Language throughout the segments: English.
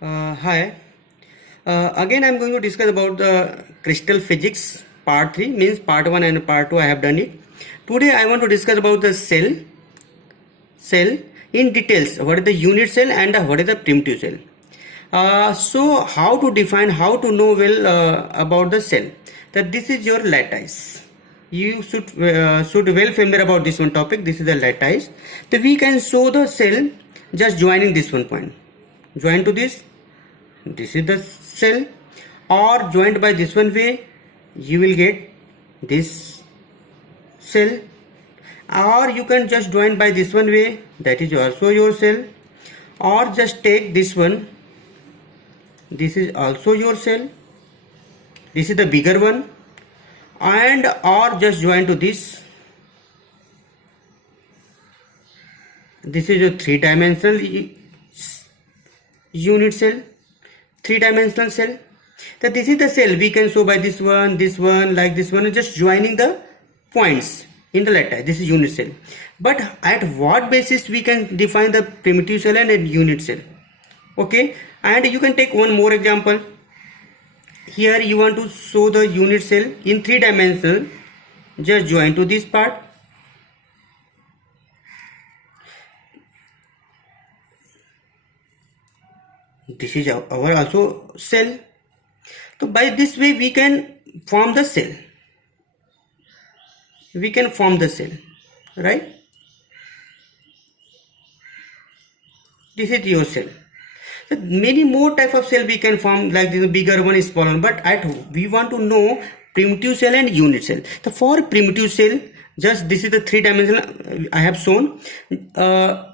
Hi. Again, I'm going to discuss about the crystal physics part 3, means part 1 and part 2 I have done it. Today I want to discuss about the cell in details. What is the unit cell and what is the primitive cell? So how to define, how to know well about the cell? That this is your lattice. You should well familiar about this one topic. This is the lattice. So we can show the cell just joining this one point. Join to this is the cell, or joined by this one way you will get this cell, or you can just join by this one way, that is also your cell, or just take this one, this is also your cell, this is the bigger one, and or just join to this is your three-dimensional unit cell, three-dimensional cell. That this is the cell we can show by this one, like this one, just joining the points in the lattice. This is unit cell. But at what basis we can define the primitive cell and a unit cell? Okay, and you can take one more example. Here you want to show the unit cell in three-dimensional. Just join to this part. This is our also cell. So by this way we can form the cell. We can form the cell, right? This is your cell. So many more type of cell we can form, like this bigger one, smaller one. But we want to know primitive cell and unit cell. So for primitive cell, just this is the three-dimensional I have shown. I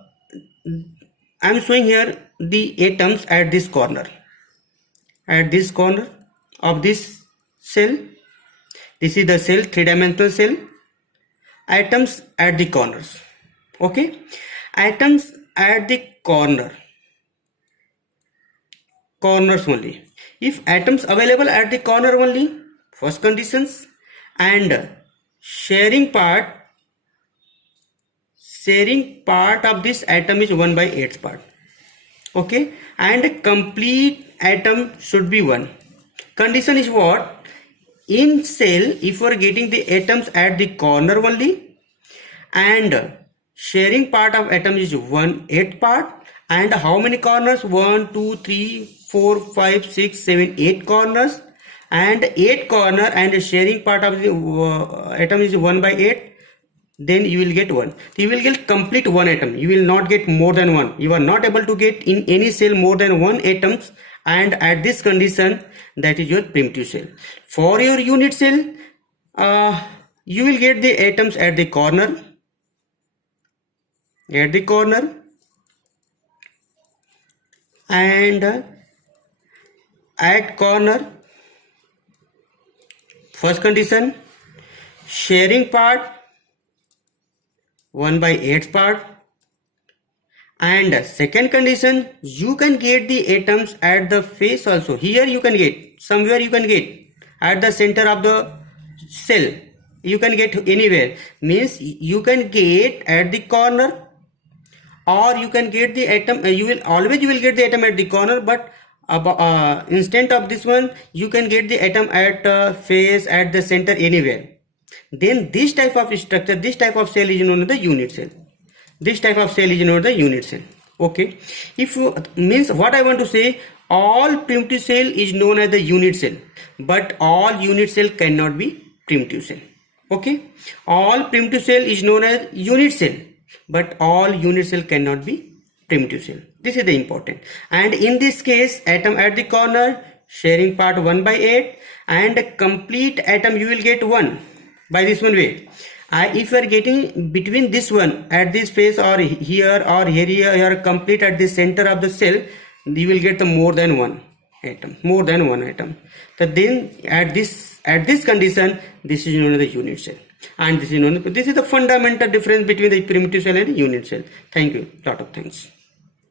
am showing here the atoms at this corner. At this corner of this cell, this is the cell, three-dimensional cell. Atoms at the corners. Okay, atoms at the corners only. If atoms available at the corner only, first conditions, and sharing part of this atom is 1/8 part. Okay, and complete atom should be 1. Condition is what? In cell, if you are getting the atoms at the corner only, and sharing part of atom is 1/8 part, and how many corners? 1, 2, 3, 4, 5, 6, 7, 8 corners, and 8 corner, and sharing part of the atom is 1/8. Then you will get 1. You will get complete 1 atom. You will not get more than 1. You are not able to get in any cell more than 1 atoms, and at this condition, that is your primitive cell. For your unit cell, you will get the atoms at the corner, and at corner, first condition, sharing part 1/8 part, and second condition, you can get the atoms at the face also. Here you can get, somewhere you can get at the center of the cell, you can get anywhere, means you can get at the corner, or you can get the atom, you will get the atom at the corner, but instead of this one, you can get the atom at face, at the center, anywhere. Then this type of structure, this type of cell is known as the unit cell. This type of cell is known as the unit cell. Okay, if you, means what I want to say, all primitive cell is known as the unit cell, but all unit cell cannot be primitive cell. Okay, all primitive cell is known as unit cell, but all unit cell cannot be primitive cell. This is the important. And in this case, atom at the corner, sharing part 1/8, and complete atom you will get 1 by this one way. If you are getting between this one at this face, or here, you are complete at the center of the cell, you will get the more than one atom. So then at this condition, this is known as the unit cell, and this is the fundamental difference between the primitive cell and the unit cell. Thank you. Lot of thanks.